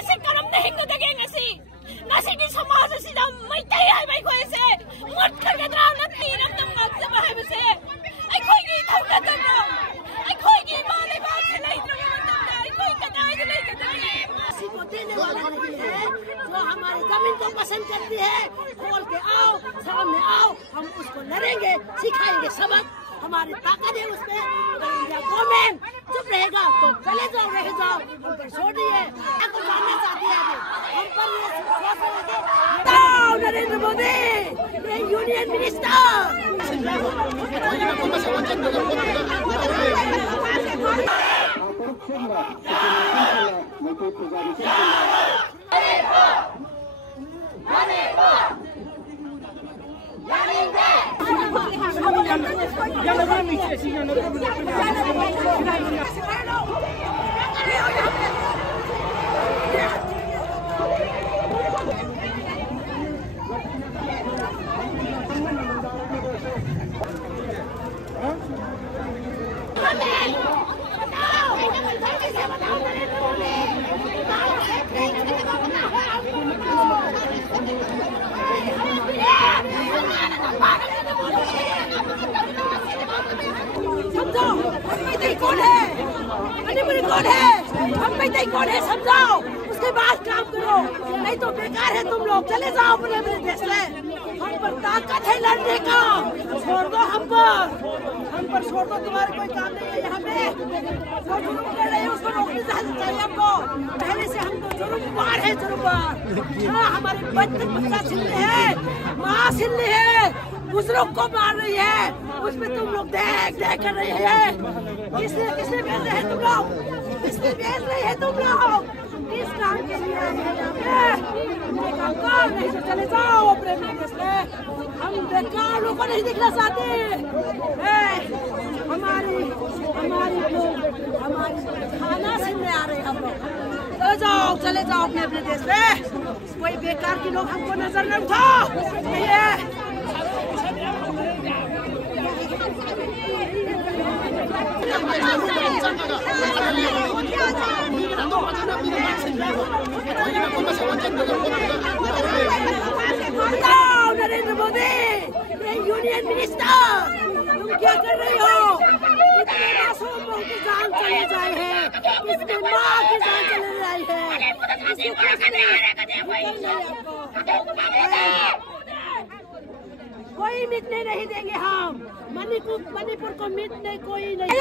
ꯉꯁꯤ ꯀꯔꯝꯅ ꯍꯤꯡꯒꯗꯒꯦ ꯉꯁꯤꯒꯤ ꯁꯃꯥꯖ ꯑꯁꯤꯗ ꯃꯩꯇꯩ ꯍꯥꯏꯕ ꯑꯩꯈꯣꯏꯁꯦ ꯃꯨꯠꯈ꯭ꯔꯒꯗ꯭ꯔꯥ ꯅꯠꯇꯦ ꯏꯔꯝꯗꯝ ꯉꯥꯛꯆꯕ ꯍꯥꯏꯕꯁꯦ ꯑꯩꯈꯣꯏꯒꯤ ꯏꯊꯧ ꯅꯠꯇꯕ꯭ꯔꯣ? ꯑꯩꯈꯣꯏꯒꯤ ꯏꯃꯥ ꯂꯩꯕꯥꯛꯁꯦ ꯂꯩꯇ꯭ꯔꯕ ꯃꯇꯝꯗ ꯑꯩꯈꯣꯏ कदाई लेके को देने वाला नहीं है। जो हमारी जमीन को पसंद करती है, खोल के आओ, सामने आओ, हम उसको लड़ेंगे, सिखाएंगे सबक। हमारी ताकत है उसमें। अगर इंडिया गवर्नमेंट चुप रहेगा तो चले जाओ, रह जाओ, हम पर छोड़ दिए। आपको जानना चाहती है हम पर नरेंद्र मोदी, यूनियन मिनिस्टर। समझाओ कौन है, मणिपुरी कौन है, हम पैदल कौन है समझाओ, उसके बाद काम करो, नहीं तो बेकार है तुम लोग। चले जाओ अपने देश से। हम पर ताकत है लड़ने का, छोड़ दो हम पर छोड़ दो। तुम्हारे कोई काम नहीं है यहाँ पे। जो जुर्म कर रहे हैं उसको नौकरी चाहिए हमको। पहले से हमको जुर्मबार है, जुर्मबार। हाँ, हमारे बच्चा छिलने हैं, माँ छिलने है, बुजुर्ग को मार रही है, उसमें तुम लोग देख कर रहे हैं। किसने भेज रहे हैं तुम लोग? किसने भेज रहे हैं तुम लोग? इस काम के लिए नहीं तो चले जाओ अपने देश में। हम बेकार लोगों को नहीं दिखना चाहते। हमारी खाना सीखने आ रहे हैं हम लोग। चले जाओ अपने देश में। कोई बेकार के लोग हमको नजर न उठाओ। नरेंद्र मोदी, यूनियन मिनिस्टर, तुम क्या कर रही हो? कितने मासूम लोगों की जान चले जाए हैं, कितने माँ की जान चले जाए हैं। कोई मिटने नहीं देंगे हम। मणिपुर को मिटने कोई नहीं।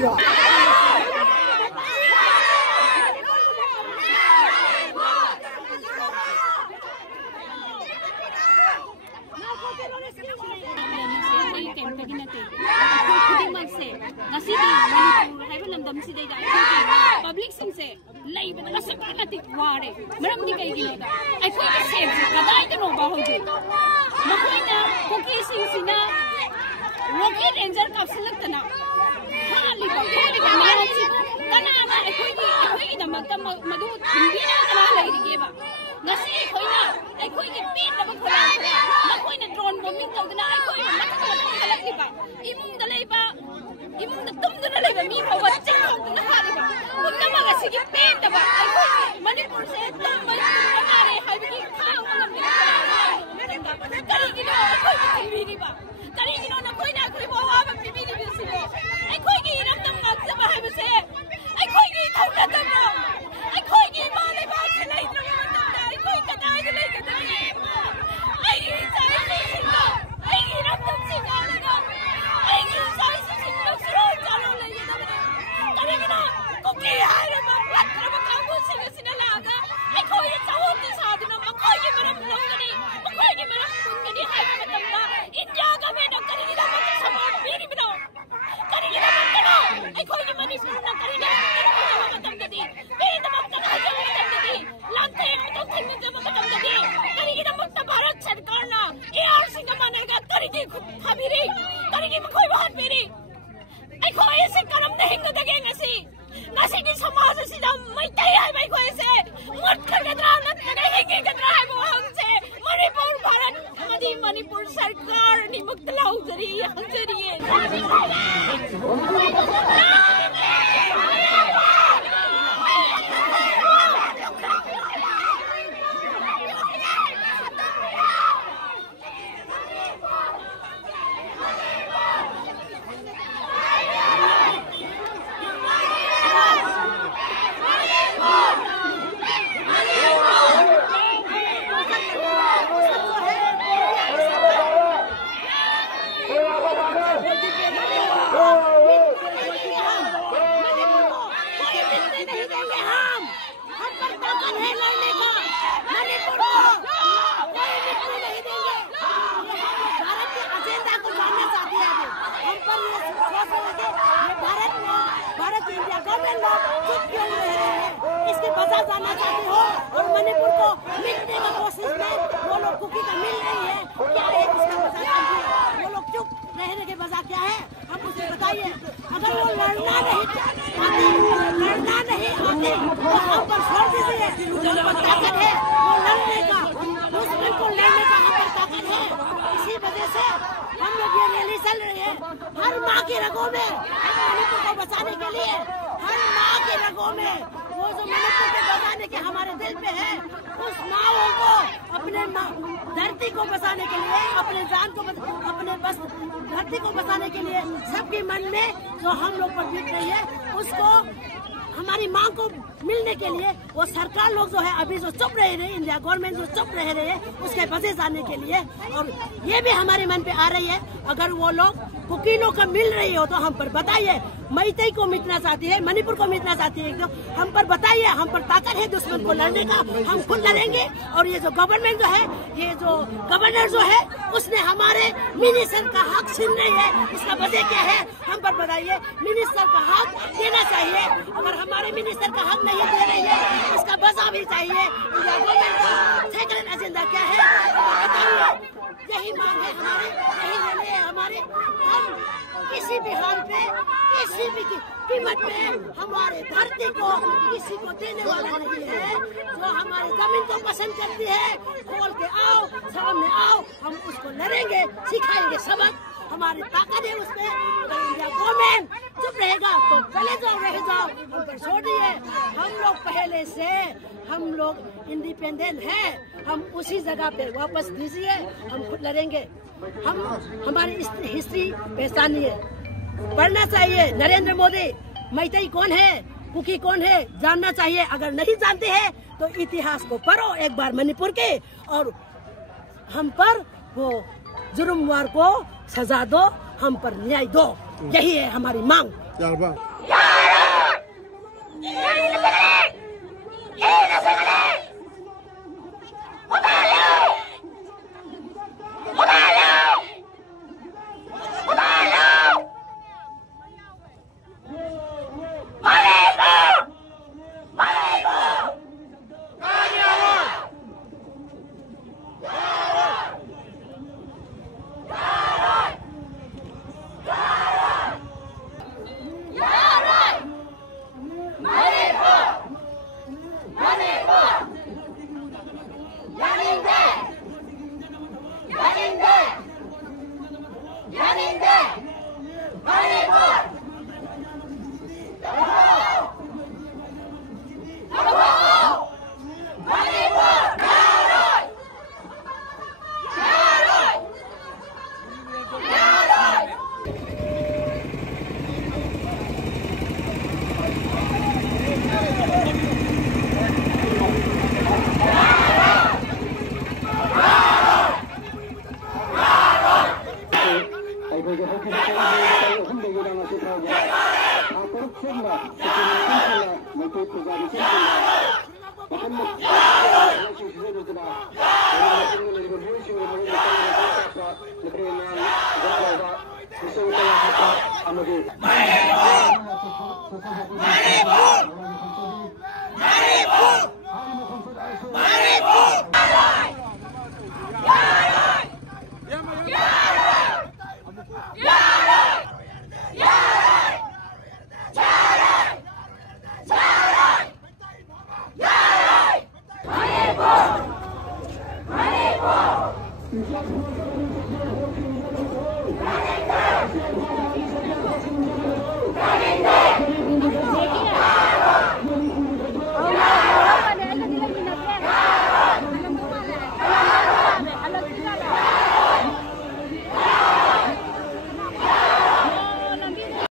जाएगा। पब्लिक से वारे मरमदी कईगिनोदा अखोई सेफ कदाइदनो बाहोगे मखोइना कुकी सिंसिना रॉकेट रेंजर कापसलक्तना हाली बखोरी मानसी कनाना अखोई दमकता मधु थिंबीना कना लैरिगेबा ngasi khoina akhoi ge pin da khola mkhoi na drone bombing tawdana akhoi na makha halakliba imung da leiba imung da tumduna leiba mi phawa chawduna haliba tumna ma sigi pin da ba akhoi manipur se tamma are haibiki khang ngam kari gino akhoi ki tibiri ba kari gino na khoi na akhoi bawa ba tibiri bi sibo akhoi ki iram tam ngak sa ba haiba se akhoi ki thawda tam akhoi ki ma le ba se lai Manipur सरकार निमुक्त लाउजरी हंजरिए इसके बजा जाना चाहते हो और मणिपुर को मिटने का कोशिश में वो लोग कुकी का मिल रही है क्या है इसका वजह वो लोग चुप रहने के वजह क्या है हम उसे बताइए। अगर वो लड़ना नहीं आते तो हम पर छोड़ दीजिए। जो ताकत है वो लड़ने का दुश्मन को लड़ने का हम पर ताकत है। इसी वजह से हम लोग ये रैली चल रही है हर माँ के रगों में मणिपुर को बचाने के लिए। हर माँ के रगों में वो जो मणिपुर को बचाने के हमारे दिल पे है उस माओ को अपने धरती को बचाने के लिए अपने जान को अपने बस धरती को बचाने के लिए सबके मन में जो हम लोग पर बीत रही है उसको हमारी मांग को मिलने के लिए वो सरकार लोग जो है अभी जो चुप रह रहे इंडिया गवर्नमेंट जो चुप रह रहे है उसके वजह जाने के लिए। और ये भी हमारे मन पे आ रही है अगर वो लोग कुकीलों का मिल रही हो तो हम पर बताइए। मैतेई को मिटना चाहती है मणिपुर को मिटना चाहती है तो हम पर बताइए। हम पर ताकत है दुश्मन को लड़ने का हम खुद लड़ेंगे। और ये जो गवर्नमेंट जो है ये जो गवर्नर जो है उसने हमारे मिनिस्टर का हक छीन रही है उसका वजह क्या है हम पर बताइए। मिनिस्टर का हक देना चाहिए। अगर हमारे मिनिस्टर का हक नहीं दे रही है इसका वजह भी चाहिए। गवर्नमेंट का सेक्रेट एजेंडा क्या है बताइए। यही मांग है हमारी यही रैली है हमारी। हम किसी भी हाल पे किसी भी कीमत पे हमारे धरती को किसी को देने वाला नहीं है। जो हमारी जमीन को पसंद करती है खोल के आओ सामने आओ हम उसको लड़ेंगे सिखाएंगे सबक। हमारी ताकत है उसमें। अगर इंडिया गवर्नमेंट चुप रहेगा तो चले जाओ रह जाओ हम पर छोड़िए। हम लोग पहले से हम लोग इंडिपेंडेंट हैं हम उसी जगह पे वापस दीजिए हम खुद लड़ेंगे। हम हमारी हिस्ट्री पहचानिए पढ़ना चाहिए। नरेंद्र मोदी मैतेई कौन है कुकी कौन है जानना चाहिए। अगर नहीं जानते हैं तो इतिहास को पढ़ो एक बार मणिपुर के और हम पर वो जुर्मवार को सजा दो हम पर न्याय दो। यही है हमारी मांग।